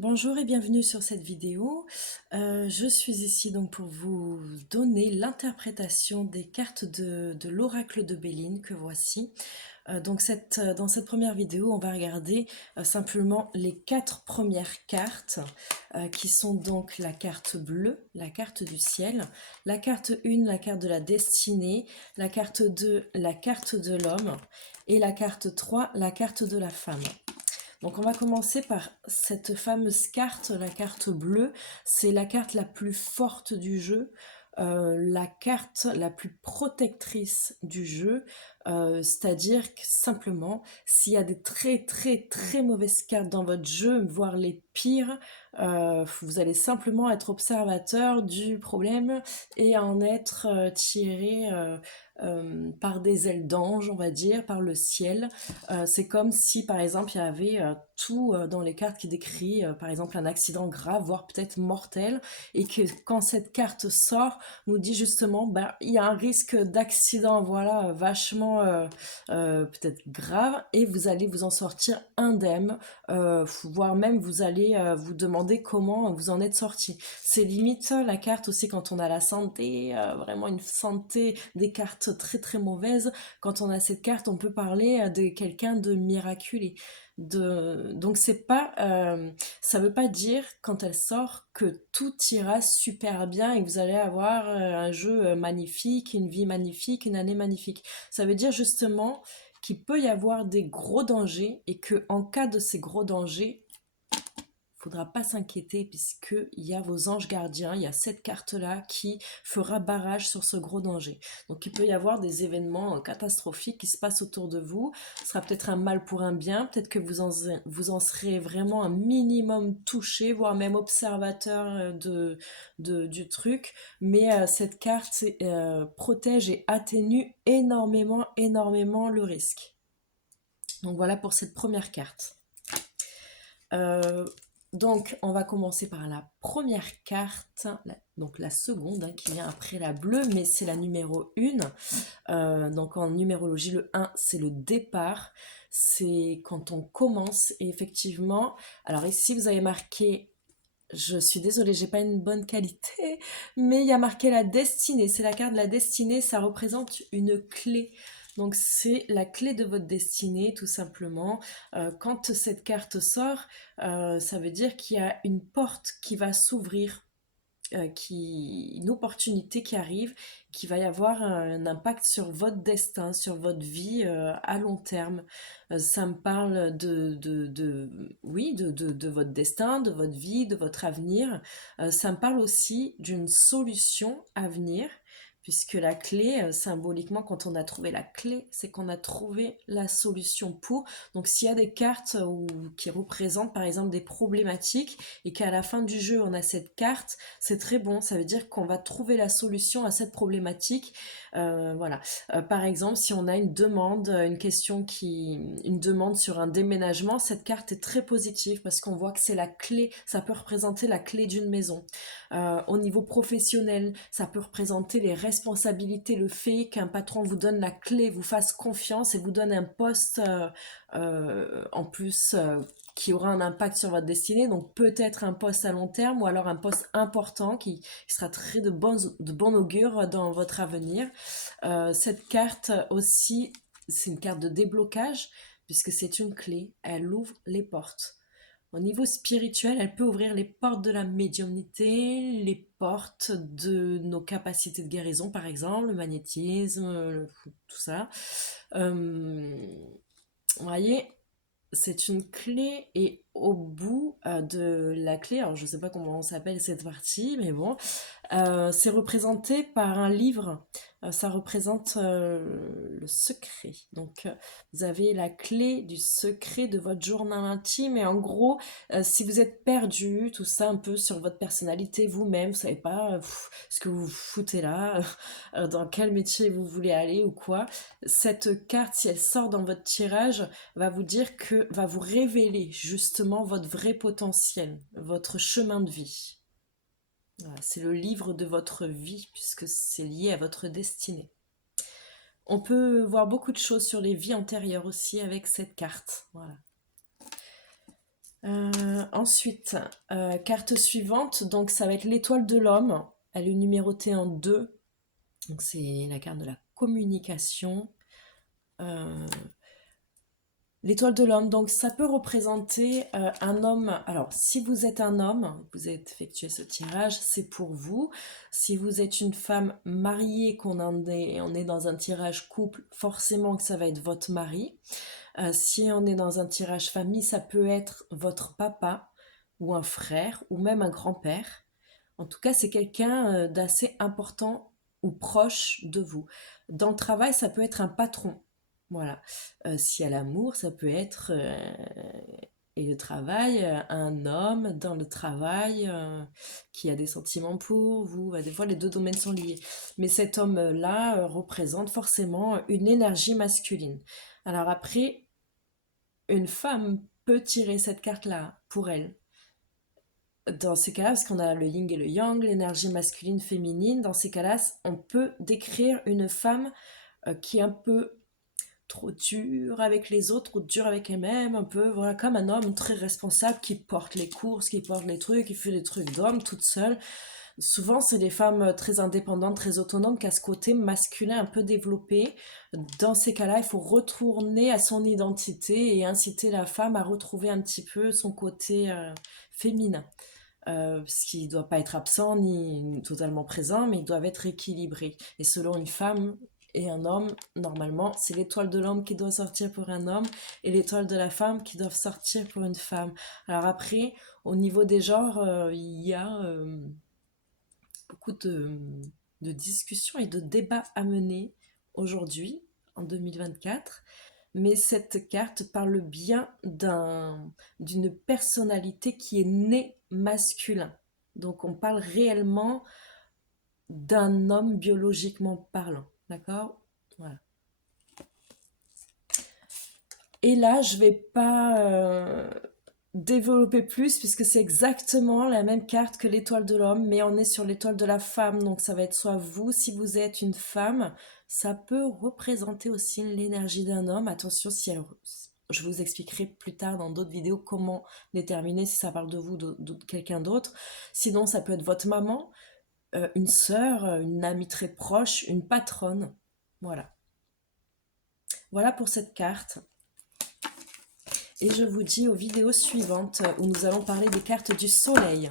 Bonjour et bienvenue sur cette vidéo. Je suis ici donc pour vous donner l'interprétation des cartes de l'oracle de Béline que voici. Dans cette première vidéo, on va regarder simplement les 4 premières cartes qui sont donc la carte bleue, la carte du ciel, la carte 1, la carte de la destinée, la carte 2, la carte de l'homme et la carte 3, la carte de la femme. Donc on va commencer par cette fameuse carte, la carte bleue. C'est la carte la plus forte du jeu, la carte la plus protectrice du jeu. C'est-à-dire que simplement, s'il y a des très mauvaises cartes dans votre jeu, voire les pires, vous allez simplement être observateur du problème et en être tiré par des ailes d'ange, on va dire, par le ciel. C'est comme si, par exemple, il y avait tout dans les cartes qui décrit, par exemple, un accident grave, voire peut-être mortel, et que quand cette carte sort, nous dit justement, ben, il y a un risque d'accident, voilà, vachement peut-être grave, et vous allez vous en sortir indemne, voire même vous allez vous demander comment vous en êtes sorti. C'est limite la carte aussi quand on a la santé, vraiment une santé, des cartes très mauvaises. Quand on a cette carte, on peut parler de quelqu'un de miraculé. Donc c'est pas, ça veut pas dire quand elle sort que tout ira super bien et que vous allez avoir un jeu magnifique, une vie magnifique, une année magnifique. Ça veut dire justement qu'il peut y avoir des gros dangers et que en cas de ces gros dangers, faudra pas s'inquiéter puisque il y a vos anges gardiens, il y a cette carte-là qui fera barrage sur ce gros danger. Donc il peut y avoir des événements catastrophiques qui se passent autour de vous. Ce sera peut-être un mal pour un bien, peut-être que vous en serez vraiment un minimum touché, voire même observateur du truc. Mais cette carte protège et atténue énormément le risque. Donc voilà pour cette première carte. Euh, donc, on va commencer par la première carte, donc la seconde, hein, qui vient après la bleue, mais c'est la numéro 1. Donc en numérologie, le 1, c'est le départ, c'est quand on commence. Et effectivement, alors ici, vous avez marqué, je suis désolée, j'ai pas une bonne qualité, mais il y a marqué la destinée. C'est la carte de la destinée, ça représente une clé. Donc c'est la clé de votre destinée, tout simplement. Quand cette carte sort, ça veut dire qu'il y a une porte qui va s'ouvrir, une opportunité qui arrive, qui va y avoir un impact sur votre destin, sur votre vie à long terme. Ça me parle oui, de votre destin, de votre vie, de votre avenir. Ça me parle aussi d'une solution à venir, puisque la clé, symboliquement, quand on a trouvé la clé, c'est qu'on a trouvé la solution pour. Donc s'il y a des cartes qui représentent par exemple des problématiques et qu'à la fin du jeu on a cette carte, c'est très bon, ça veut dire qu'on va trouver la solution à cette problématique. Voilà. Par exemple, si on a une demande, une demande sur un déménagement, cette carte est très positive parce qu'on voit que c'est la clé, ça peut représenter la clé d'une maison. Au niveau professionnel, ça peut représenter les responsabilités, le fait qu'un patron vous donne la clé, vous fasse confiance et vous donne un poste en plus qui aura un impact sur votre destinée, donc peut-être un poste à long terme ou alors un poste important qui sera très de bon augure dans votre avenir. Cette carte aussi, c'est une carte de déblocage puisque c'est une clé, elle ouvre les portes. Au niveau spirituel, elle peut ouvrir les portes de la médiumnité, les portes de nos capacités de guérison, par exemple, le magnétisme, tout ça. Vous voyez, c'est une clé et au bout de la clé, alors je ne sais pas comment on s'appelle cette partie, mais bon, c'est représenté par un livre. Ça représente le secret. Donc, vous avez la clé du secret de votre journal intime. Et en gros, si vous êtes perdu, tout ça un peu sur votre personnalité, vous-même, vous savez pas ce que vous foutez là, dans quel métier vous voulez aller ou quoi, cette carte, si elle sort dans votre tirage, va vous dire que, va vous révéler justement votre vrai potentiel, votre chemin de vie. Voilà, c'est le livre de votre vie puisque c'est lié à votre destinée. On peut voir beaucoup de choses sur les vies antérieures aussi avec cette carte. Voilà. ensuite, carte suivante, donc ça va être l'étoile de l'homme. Elle est numérotée en 2. Donc c'est la carte de la communication. Euh, L'étoile de l'homme, donc ça peut représenter un homme. Alors, si vous êtes un homme, vous avez effectué ce tirage, c'est pour vous. Si vous êtes une femme mariée, on est dans un tirage couple, forcément que ça va être votre mari. Si on est dans un tirage famille, ça peut être votre papa ou un frère ou même un grand-père. En tout cas, c'est quelqu'un d'assez important ou proche de vous. Dans le travail, ça peut être un patron. Voilà. Si à l'amour, ça peut être et le travail, un homme dans le travail qui a des sentiments pour vous. Des fois, les deux domaines sont liés. Mais cet homme-là représente forcément une énergie masculine. Alors après, une femme peut tirer cette carte-là pour elle. Dans ces cas-là, parce qu'on a le yin et le yang, l'énergie masculine, féminine, dans ces cas-là, on peut décrire une femme qui est un peu trop dure avec les autres, trop dure avec elle-même, un peu, voilà, comme un homme très responsable qui porte les courses, qui porte les trucs, qui fait les trucs d'homme toute seule. Souvent, c'est des femmes très indépendantes, très autonomes, qui a ce côté masculin un peu développé. Dans ces cas-là, il faut retourner à son identité et inciter la femme à retrouver un petit peu son côté féminin. Parce qu'ils ne doivent pas être absents ni totalement présents, mais ils doivent être équilibrés. Et selon une femme et un homme, normalement, c'est l'étoile de l'homme qui doit sortir pour un homme et l'étoile de la femme qui doit sortir pour une femme. Alors après, au niveau des genres, il y a beaucoup de discussions et de débats à mener aujourd'hui, en 2024. Mais cette carte parle bien d'une personnalité qui est née masculin. Donc on parle réellement d'un homme biologiquement parlant. D'accord? Voilà. Et là, je vais pas développer plus puisque c'est exactement la même carte que l'étoile de l'homme, mais on est sur l'étoile de la femme. Donc ça va être soit vous, si vous êtes une femme, ça peut représenter aussi l'énergie d'un homme. Attention, je vous expliquerai plus tard dans d'autres vidéos comment déterminer si ça parle de vous ou de quelqu'un d'autre. Sinon, ça peut être votre maman, une sœur, une amie très proche, une patronne. Voilà. Voilà pour cette carte. Et je vous dis aux vidéos suivantes où nous allons parler des cartes du soleil.